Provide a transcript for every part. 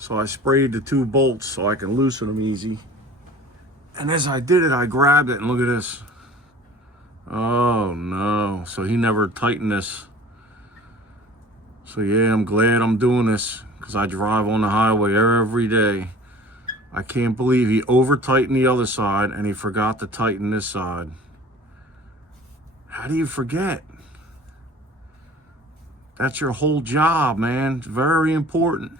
So I sprayed the 2 bolts so I can loosen them easy. And as I did it, I grabbed it and look at this. Oh no, so he never tightened this. So yeah, I'm glad I'm doing this because I drive on the highway every day. I can't believe he over tightened the other side and he forgot to tighten this side. How do you forget? That's your whole job, man. It's very important.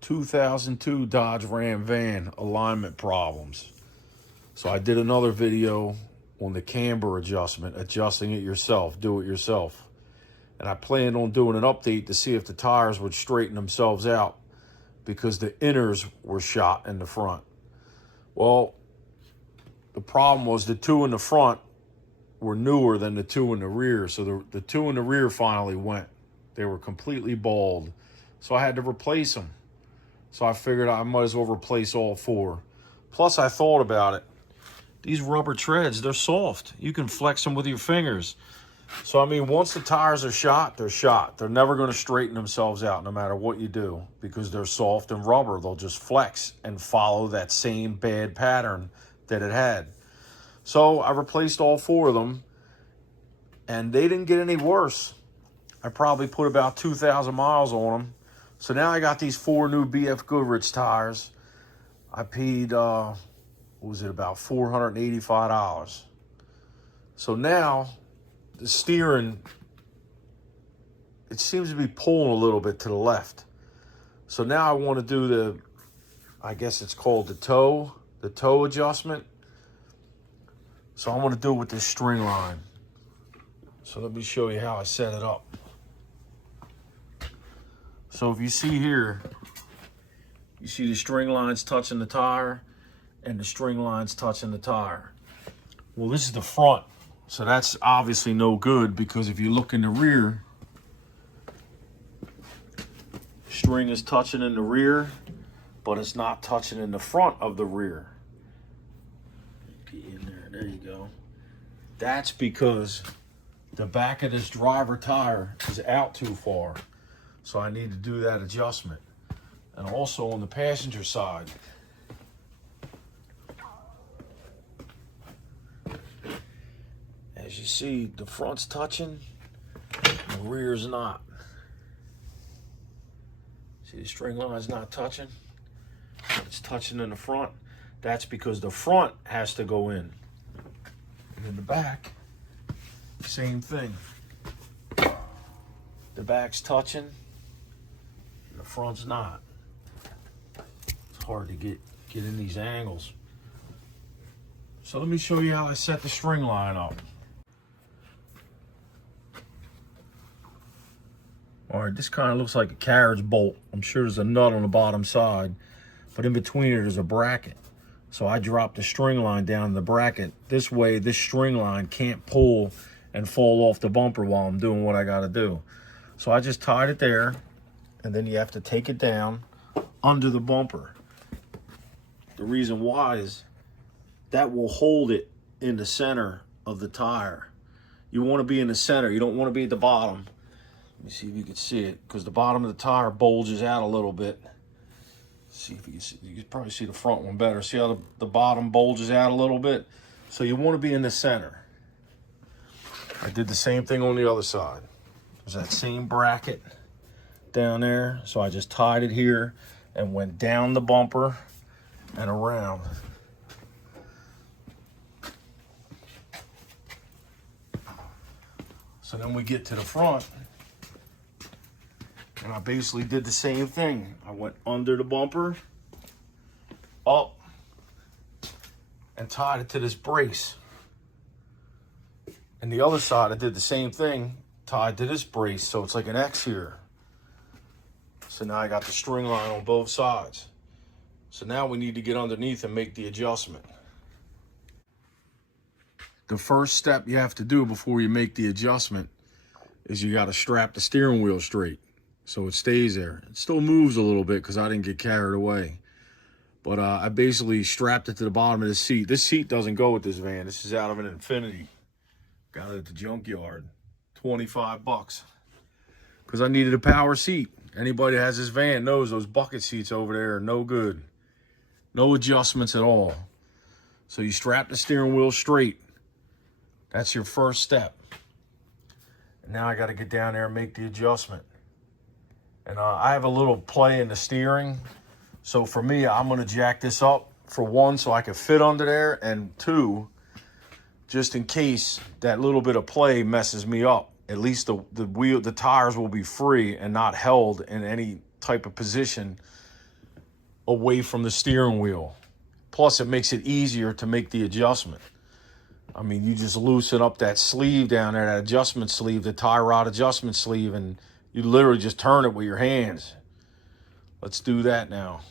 2002 Dodge Ram van alignment problems. So I did another video on the camber adjustment, adjusting it yourself, do it yourself. And I planned on doing an update to see if the tires would straighten themselves out because the inners were shot in the front. Well, the problem was the 2 in the front were newer than the 2 in the rear. So the 2 in the rear finally went. They were completely bald. So I had to replace them. So I figured I might as well replace all 4. Plus I thought about it. These rubber treads, they're soft. You can flex them with your fingers. So I mean, once the tires are shot, they're shot. They're never going to straighten themselves out no matter what you do because they're soft and rubber. They'll just flex and follow that same bad pattern that it had. So I replaced all 4 of them and they didn't get any worse. I probably put about 2,000 miles on them. So now I got these 4 new BF Goodrich tires. I paid, what was it, about $485. So now the steering, it seems to be pulling a little bit to the left. So now I want to do the, I guess it's called the toe adjustment. So I'm going to do it with this string line. So let me show you how I set it up. So if you see here, you see the string lines touching the tire and the string lines touching the tire. Well, this is the front. So that's obviously no good because if you look in the rear, string is touching in the rear, but it's not touching in the front of the rear. Get in there, there you go. That's because the back of this driver tire is out too far. So I need to do that adjustment. And also on the passenger side, as you see, the front's touching, the rear's not. See the string line's not touching? It's touching in the front. That's because the front has to go in. And in the back, same thing. The back's touching, the front's not. It's hard to get in these angles. So let me show you how I set the string line up. All right, this kind of looks like a carriage bolt. I'm sure there's a nut on the bottom side, but in between it, there's a bracket. So I dropped the string line down in the bracket. This way, this string line can't pull and fall off the bumper while I'm doing what I gotta do. So I just tied it there, and then you have to take it down under the bumper. The reason why is that will hold it in the center of the tire. You wanna be in the center, you don't wanna be at the bottom. Let me see if you can see it, because the bottom of the tire bulges out a little bit. See if you can see, you can probably see the front one better. See how the bottom bulges out a little bit? So you want to be in the center. I did the same thing on the other side. There's that same bracket down there. So I just tied it here and went down the bumper and around. So then we get to the front. And I basically did the same thing. I went under the bumper, up, and tied it to this brace. And the other side, I did the same thing, tied to this brace, so it's like an X here. So now I got the string line on both sides. So now we need to get underneath and make the adjustment. The first step you have to do before you make the adjustment is you got to strap the steering wheel straight, so it stays there. It still moves a little bit because I didn't get carried away. But I basically strapped it to the bottom of the seat. This seat doesn't go with this van. This is out of an Infinity. Got it at the junkyard. 25 bucks. Because I needed a power seat. Anybody that has this van knows those bucket seats over there are no good. No adjustments at all. So you strap the steering wheel straight. That's your first step. And now I got to get down there and make the adjustment. And I have a little play in the steering. So for me, I'm going to jack this up for one so I can fit under there, and two, just in case that little bit of play messes me up. At least the tires will be free and not held in any type of position away from the steering wheel. Plus, it makes it easier to make the adjustment. I mean, you just loosen up that sleeve down there, that adjustment sleeve, the tie rod adjustment sleeve, and you literally just turn it with your hands. Let's do that now.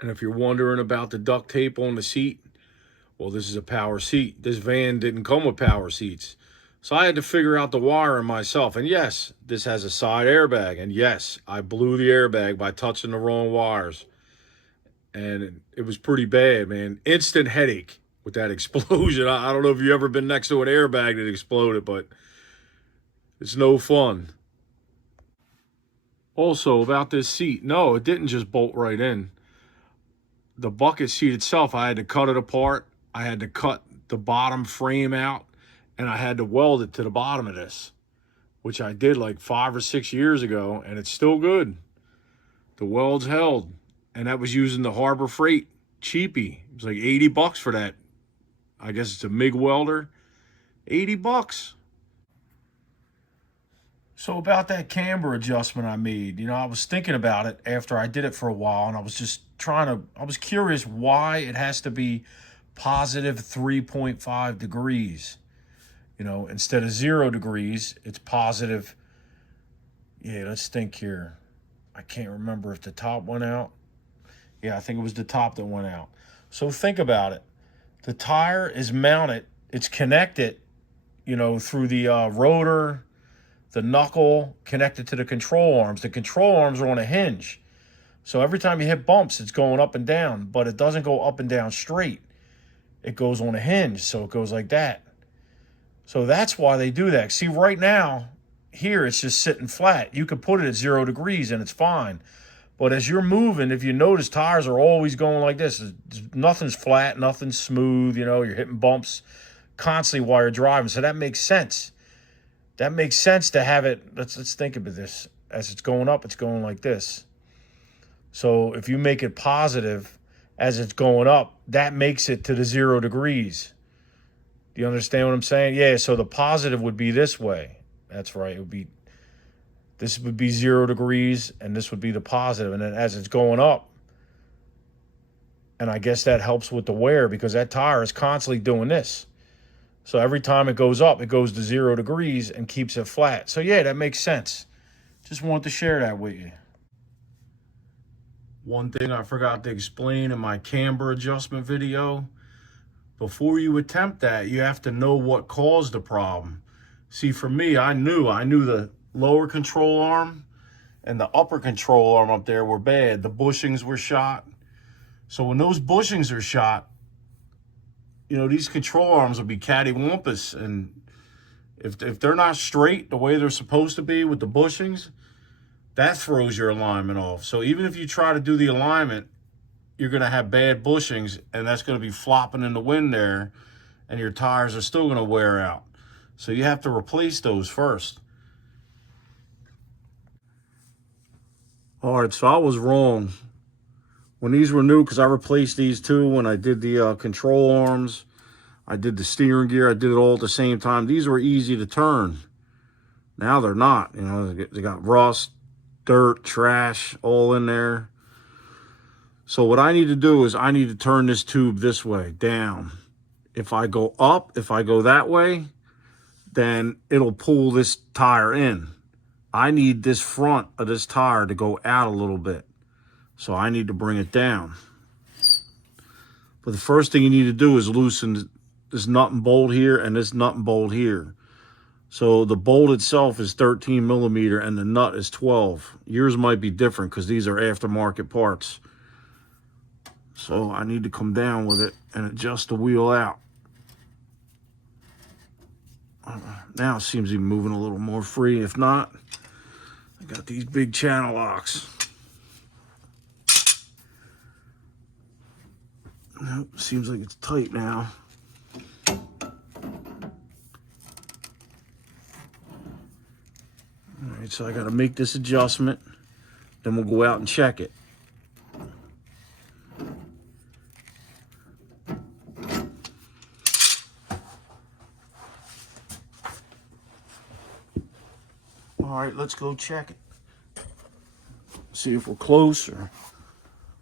And if you're wondering about the duct tape on the seat, well, this is a power seat. This van didn't come with power seats. So I had to figure out the wiring myself. And yes, this has a side airbag. And yes, I blew the airbag by touching the wrong wires. And it was pretty bad, man. Instant headache with that explosion. I don't know if you've ever been next to an airbag that exploded, but it's no fun. Also, about this seat, no, it didn't just bolt right in. The bucket seat itself, I had to cut it apart. I had to cut the bottom frame out, and I had to weld it to the bottom of this, which I did like 5 or 6 years ago, and it's still good. The weld's held, and that was using the Harbor Freight cheapie. It was like 80 bucks for that. I guess it's a MIG welder. 80 bucks. So about that camber adjustment I made, you know, I was thinking about it after I did it for a while, and I was just I was curious why it has to be positive 3.5 degrees. You know, instead of 0 degrees, it's positive. Yeah, let's think here. I can't remember if the top went out. Yeah, I think it was the top that went out. So think about it. The tire is mounted. It's connected, you know, through the rotor, the knuckle connected to the control arms. The control arms are on a hinge. So every time you hit bumps, it's going up and down, but it doesn't go up and down straight. It goes on a hinge, so it goes like that. So that's why they do that. See, right now, here it's just sitting flat. You could put it at 0 degrees and it's fine. But as you're moving, if you notice, tires are always going like this. Nothing's flat, nothing's smooth, you know, you're hitting bumps constantly while you're driving. So that makes sense. That makes sense to have it. Let's think about this. As it's going up, it's going like this. So if you make it positive as it's going up, that makes it to the 0 degrees. Do you understand what I'm saying? Yeah, so the positive would be this way. That's right. This would be 0 degrees, and this would be the positive. And then as it's going up, and I guess that helps with the wear because that tire is constantly doing this. So every time it goes up, it goes to 0 degrees and keeps it flat. So yeah, that makes sense. Just wanted to share that with you. One thing I forgot to explain in my camber adjustment video, before you attempt that, you have to know what caused the problem. See, for me, I knew the lower control arm and the upper control arm up there were bad. The bushings were shot. So when those bushings are shot, you know, these control arms will be cattywampus. And if they're not straight the way they're supposed to be with the bushings, that throws your alignment off. So even if you try to do the alignment, you're going to have bad bushings, and that's going to be flopping in the wind there, and your tires are still going to wear out. So you have to replace those first. All right, so I was wrong. When these were new, because I replaced these two when I did the control arms, I did the steering gear, I did it all at the same time. These were easy to turn. Now they're not. You know, they got rust, dirt, trash, all in there. So what I need to do is I need to turn this tube this way, down. If I go up, if I go that way, then it'll pull this tire in. I need this front of this tire to go out a little bit. So I need to bring it down. But the first thing you need to do is loosen this nut and bolt here and this nut and bolt here. So the bolt itself is 13 millimeter and the nut is 12. Yours might be different because these are aftermarket parts. So I need to come down with it and adjust the wheel out. Now it seems to be moving a little more free. If not, Got these big channel locks. Nope, seems like it's tight now. All right, so I got to make this adjustment, then we'll go out and check it. All right, let's go check it. See if we're close or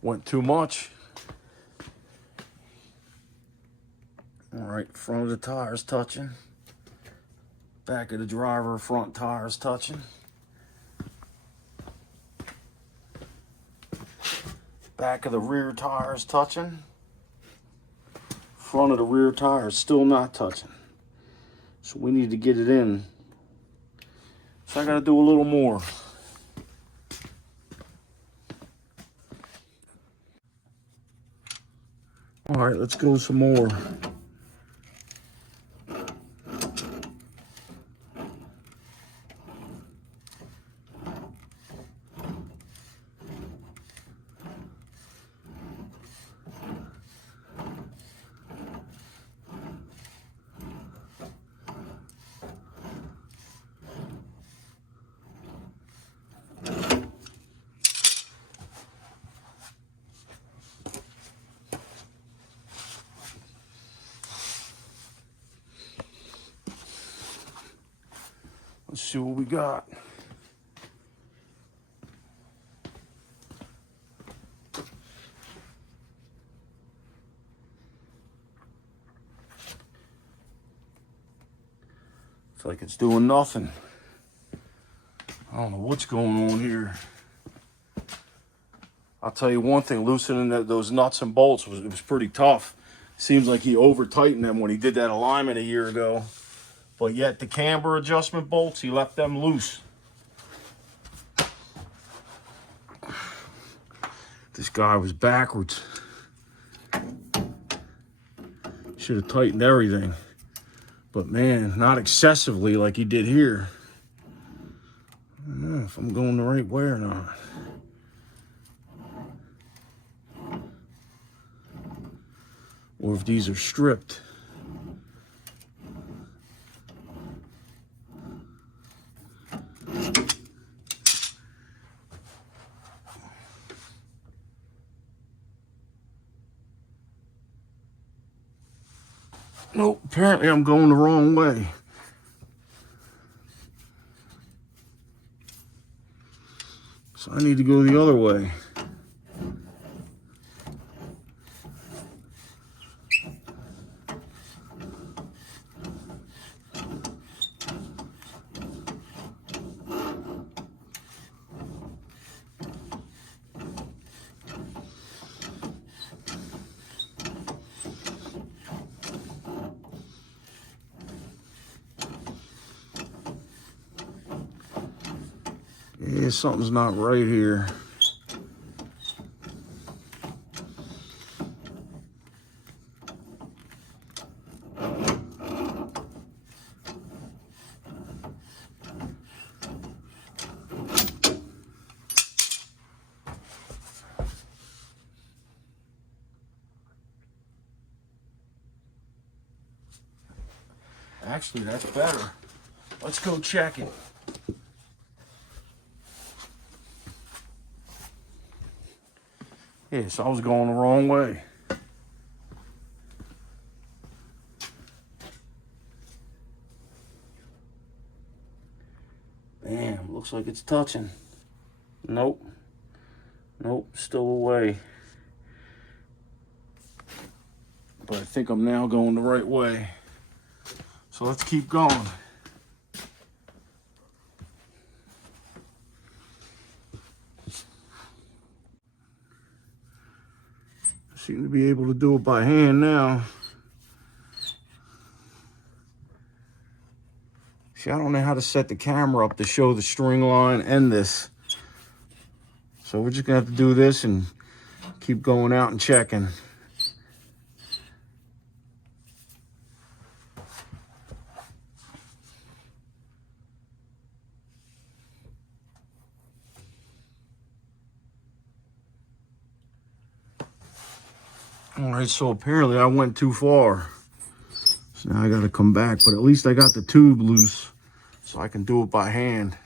went too much. All right, front of the tire's touching. Back of the driver, front tire's touching. Back of the rear tire's touching. Front of the rear tire is still not touching. So we need to get it in. So I gotta do a little more. All right, let's go some more. Let's see what we got. It's like it's doing nothing. I don't know what's going on here. I'll tell you one thing, loosening those nuts and bolts was pretty tough. Seems like he over-tightened them when he did that alignment a year ago. But yet the camber adjustment bolts, he left them loose. This guy was backwards. Should have tightened everything. But man, not excessively like he did here. I don't know if I'm going the right way or not. Or if these are stripped. Nope, apparently I'm going the wrong way. So I need to go the other way. Yeah, something's not right here. Actually, that's better. Let's go check it. Yeah, so I was going the wrong way. Damn, looks like it's touching. Nope. Nope, still away. But I think I'm now going the right way. So let's keep going. Seem to be able to do it by hand now. See, I don't know how to set the camera up to show the string line and this. So we're just gonna have to do this and keep going out and checking. All right, so apparently I went too far. So now I got to come back, but at least I got the tube loose so I can do it by hand.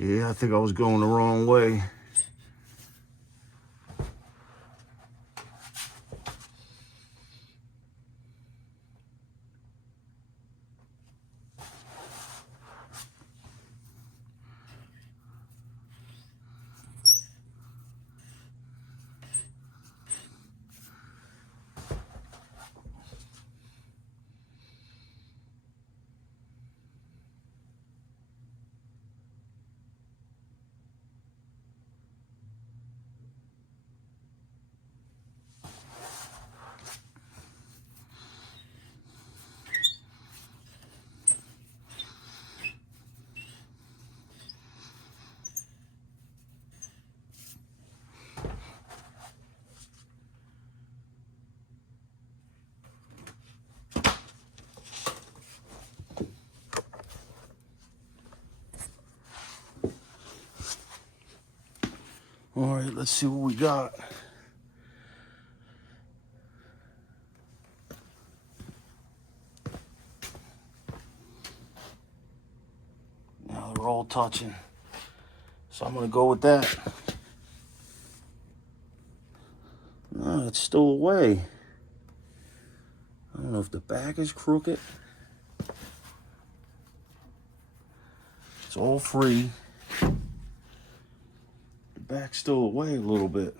Yeah, I think I was going the wrong way. All right, let's see what we got. Now they're all touching. So I'm gonna go with that. No, it's still away. I don't know if the back is crooked. It's all free. The back's still away a little bit.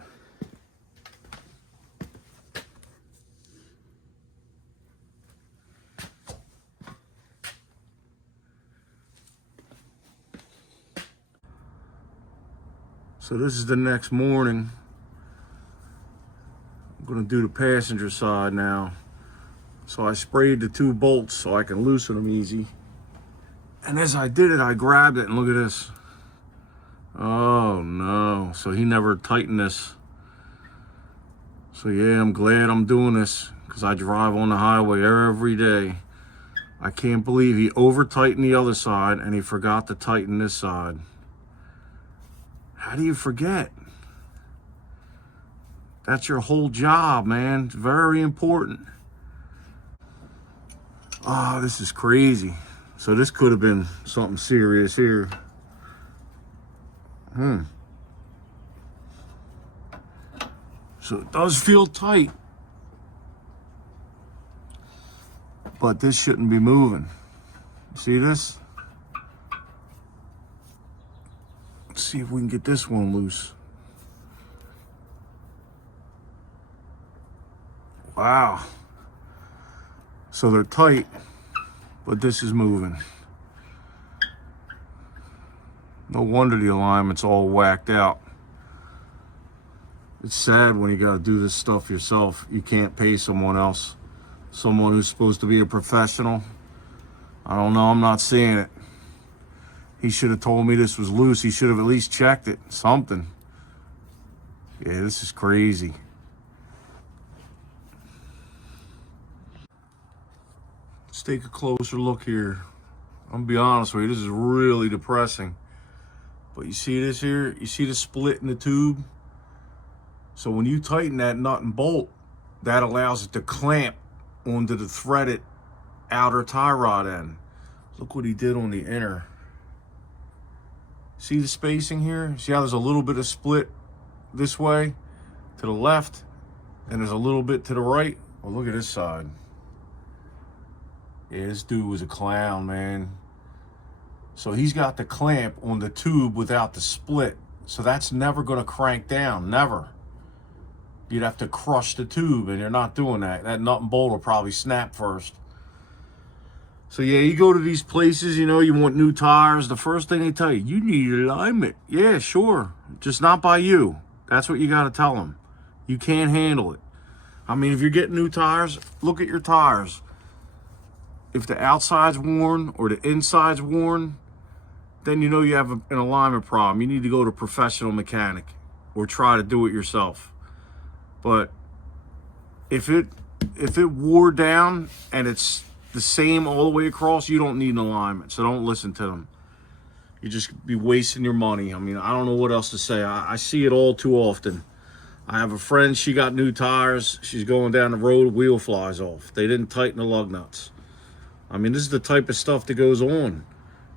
So this is the next morning. I'm gonna do the passenger side now. So I sprayed the 2 bolts so I can loosen them easy. And as I did it, I grabbed it and look at this. Oh no, so he never tightened this. So yeah, I'm glad I'm doing this because I drive on the highway every day. I can't believe he over tightened the other side and he forgot to tighten this side. How do you forget? That's your whole job, man. It's very important. Oh, this is crazy. So this could have been something serious here. So it does feel tight, but this shouldn't be moving. See this? Let's see if we can get this one loose. Wow. So they're tight, but this is moving. No wonder the alignment's all whacked out. It's sad when you gotta do this stuff yourself. You can't pay someone else. Someone who's supposed to be a professional. I don't know, I'm not seeing it. He should have told me this was loose. He should have at least checked it, something. Yeah, this is crazy. Let's take a closer look here. I'm gonna be honest with you, this is really depressing. But you see this here? You see the split in the tube? So when you tighten that nut and bolt, that allows it to clamp onto the threaded outer tie rod end. Look what he did on the inner. See the spacing here? See how there's a little bit of split this way to the left? and there's a little bit to the right. Well, look at this side. Yeah, this dude was a clown, man. So he's got the clamp on the tube without the split. So that's never going to crank down, never. You'd have to crush the tube, and you're not doing that. That nut and bolt will probably snap first. So yeah, you go to these places, you know, you want new tires. The first thing they tell you, you need alignment. Yeah, sure. Just not by you. That's what you got to tell them. You can't handle it. I mean, if you're getting new tires, look at your tires. If the outside's worn or the inside's worn, then you know you have an alignment problem. You need to go to a professional mechanic or try to do it yourself. But if it wore down and it's the same all the way across, you don't need an alignment. So don't listen to them. You just be wasting your money. I mean, I don't know what else to say. I see it all too often. I have a friend, she got new tires. She's going down the road, wheel flies off. They didn't tighten the lug nuts. I mean, this is the type of stuff that goes on.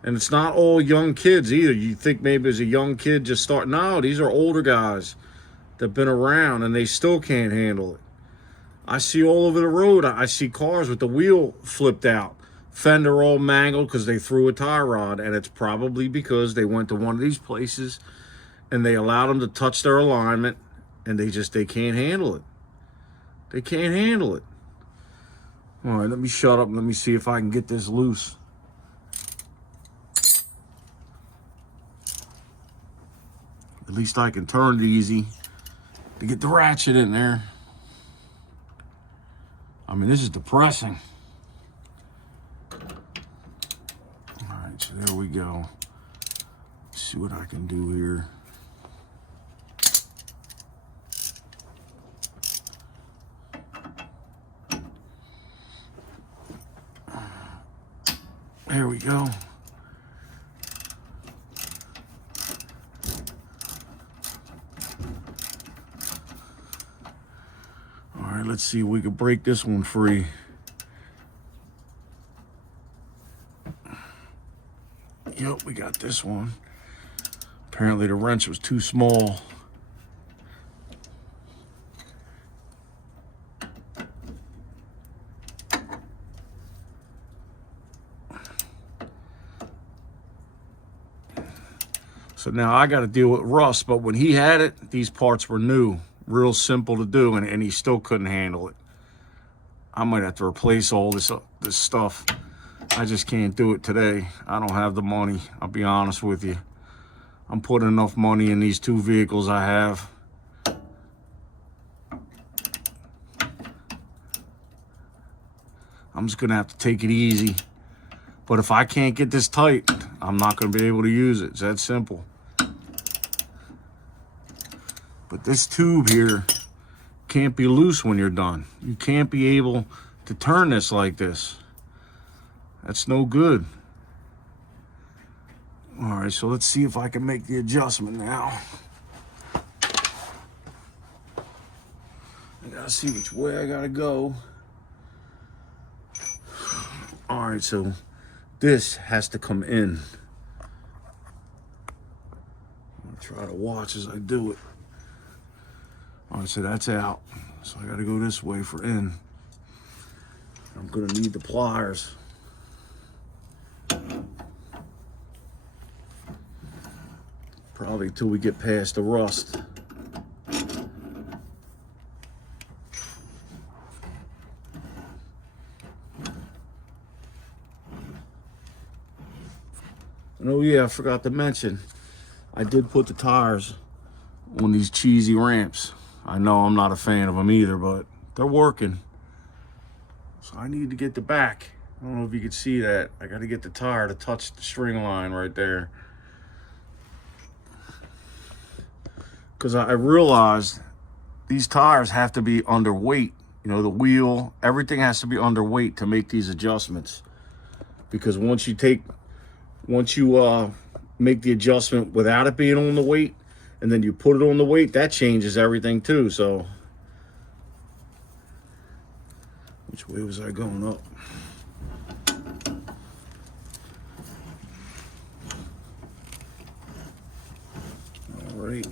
And it's not all young kids either. You think maybe as a young kid just start. No, these are older guys that have been around and they still can't handle it. I see all over the road, I see cars with the wheel flipped out, fender all mangled because they threw a tie rod, and it's probably because they went to one of these places and they allowed them to touch their alignment, and they can't handle it. They can't handle it. All right, let me shut up and let me see if I can get this loose. At least I can turn it easy to get the ratchet in there. I mean, this is depressing. All right, so there we go. Let's see what I can do here. There we go. All right, let's see if we can break this one free. Yep, we got this one. Apparently the wrench was too small. So now I got to deal with rust, but when he had it, these parts were new, real simple to do, and he still couldn't handle it. I might have to replace all this stuff. I just can't do it today. I don't have the money, I'll be honest with you. I'm putting enough money in these two vehicles I have. I'm just gonna have to take it easy. But if I can't get this tight, I'm not gonna be able to use it. It's that simple. But this tube here can't be loose when you're done. You can't be able to turn this like this. That's no good. All right, so let's see if I can make the adjustment now. I gotta see which way I gotta go. All right, so this has to come in. I'm gonna try to watch as I do it. All right, so that's out. So I gotta go this way for in. I'm gonna need the pliers. Probably till we get past the rust. And oh yeah, I forgot to mention, I did put the tires on these cheesy ramps. I know I'm not a fan of them either, but they're working. So I need to get the back. I don't know if you can see that. I got to get the tire to touch the string line right there. Because I realized these tires have to be underweight. You know, the wheel, everything has to be underweight to make these adjustments. Because once you make the adjustment without it being on the weight, and then you put it on the weight, that changes everything too. So, which way was I going up? All right.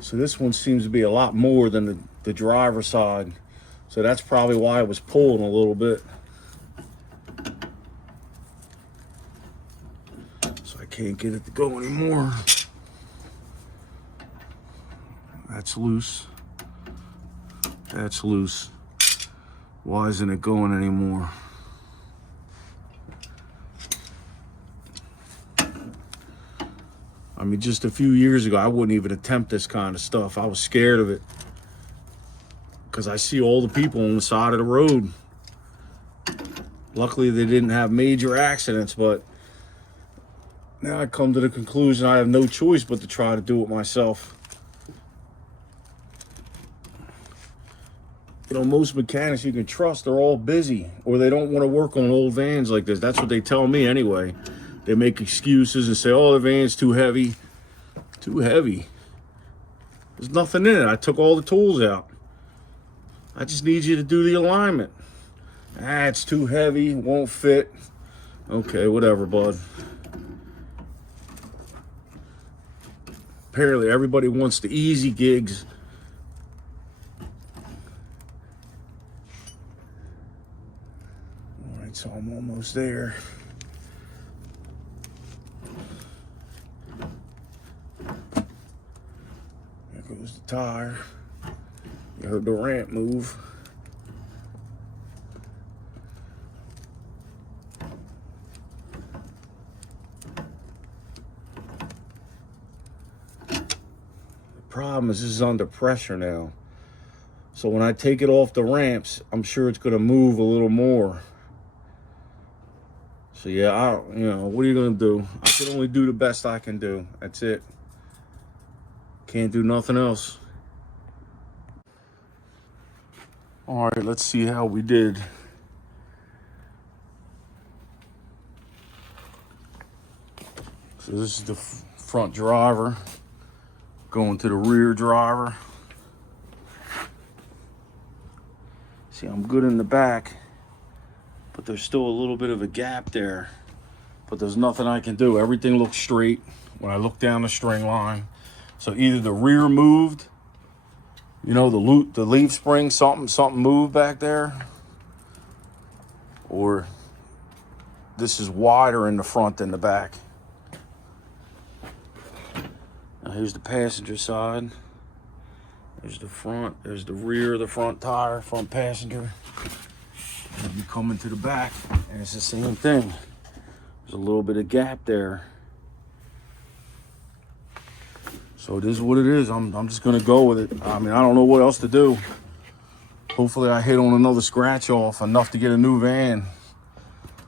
So this one seems to be a lot more than the driver's side. So that's probably why it was pulling a little bit. So I can't get it to go anymore. That's loose. That's loose. Why isn't it going anymore? I mean, just a few years ago, I wouldn't even attempt this kind of stuff. I was scared of it because I see all the people on the side of the road. Luckily, they didn't have major accidents, but now I come to the conclusion I have no choice but to try to do it myself. You know, most mechanics you can trust, they're all busy, or they don't want to work on old vans like this. That's what they tell me anyway. They make excuses and say, oh, the van's too heavy. Too heavy? There's nothing in it. I took all the tools out. I just need you to do the alignment. Ah, it's too heavy, won't fit. Okay, whatever, bud. Apparently, everybody wants the easy gigs. All right, so I'm almost there. There goes the tire. You heard the ramp move. The problem is this is under pressure now. So when I take it off the ramps, I'm sure it's gonna move a little more. So yeah, you know, what are you gonna do? I can only do the best I can do. That's it. Can't do nothing else. All right, let's see how we did. So this is the front driver going to the rear driver. See, I'm good in the back, but there's still a little bit of a gap there. But there's nothing I can do. Everything looks straight when I look down the string line. So either the rear moved, you know, the leaf spring, something moved back there, or this is wider in the front than the back. Now here's the passenger side. There's the front, there's the rear of the front tire, front passenger. And you come into the back, and it's the same thing. There's a little bit of gap there. So it is what it is. I'm just gonna go with it. I mean, I don't know what else to do. Hopefully I hit on another scratch off, enough to get a new van.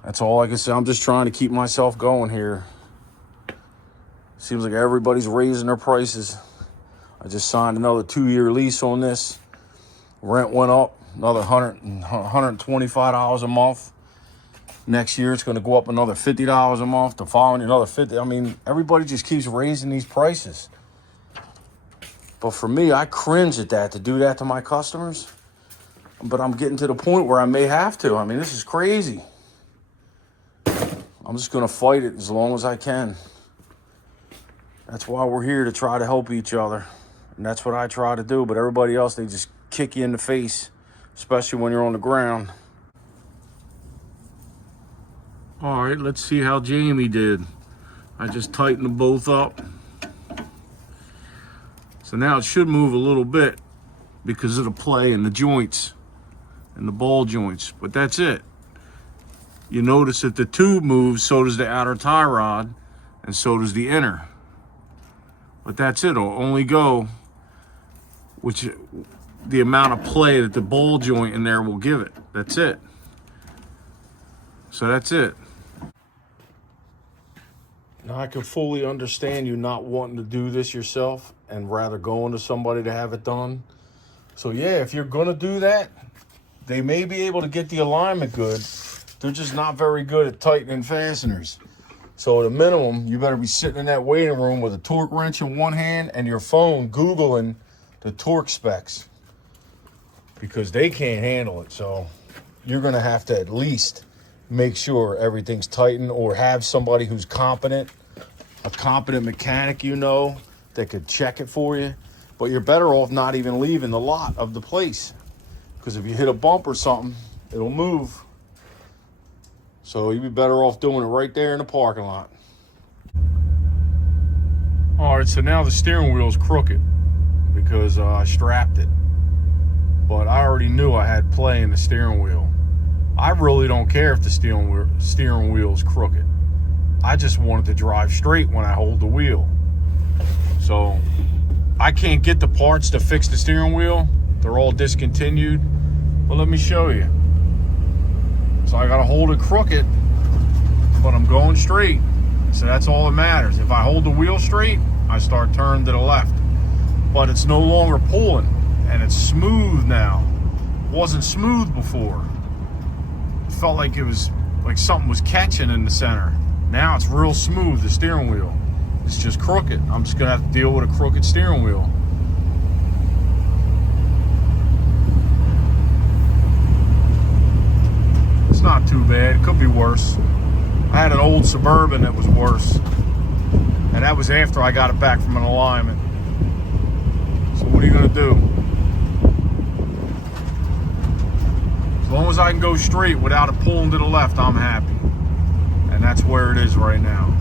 That's all I can say. I'm just trying to keep myself going here. Seems like everybody's raising their prices. I just signed another 2-year lease on this. Rent went up another $125 a month. Next year it's going to go up another $50 a month. The following another $50. I mean, everybody just keeps raising these prices. But for me, I cringe at that, to do that to my customers. But I'm getting to the point where I may have to. I mean, this is crazy. I'm just going to fight it as long as I can. That's why we're here, to try to help each other. And that's what I try to do. But everybody else, they just kick you in the face, especially when you're on the ground. All right, let's see how Jamie did. I just tightened them both up. So now it should move a little bit because of the play in the joints and the ball joints, but that's it. You notice that the tube moves, so does the outer tie rod, and so does the inner. But that's it. It'll only go the amount of play that the ball joint in there will give it. That's it. So that's it. Now I can fully understand you not wanting to do this yourself and rather going to somebody to have it done. So yeah, if you're gonna do that, they may be able to get the alignment good. They're just not very good at tightening fasteners. So at a minimum, you better be sitting in that waiting room with a torque wrench in one hand and your phone Googling the torque specs, because they can't handle it. So you're gonna have to at least make sure everything's tightened, or have somebody who's competent, a competent mechanic, you know, that could check it for you But you're better off not even leaving the lot of the place, because if you hit a bump or something, it'll move. So you'd be better off doing it right there in the parking lot. All right, so now the steering wheel's crooked because I strapped it. But I already knew I had play in the steering wheel. I really don't care if the steering wheel's crooked. I just wanted to drive straight when I hold the wheel. So I can't get the parts to fix the steering wheel. They're all discontinued. But let me show you. So I gotta hold it crooked, but I'm going straight. So that's all that matters. If I hold the wheel straight, I start turning to the left. But it's no longer pulling, and it's smooth now. It wasn't smooth before. It felt like it was like something was catching in the center. Now it's real smooth, the steering wheel. It's just crooked. I'm just gonna have to deal with a crooked steering wheel. It's not too bad. It could be worse. I had an old Suburban that was worse, and that was after I got it back from an alignment. So what are you gonna do? As long as I can go straight without it pulling to the left, I'm happy. And that's where it is right now.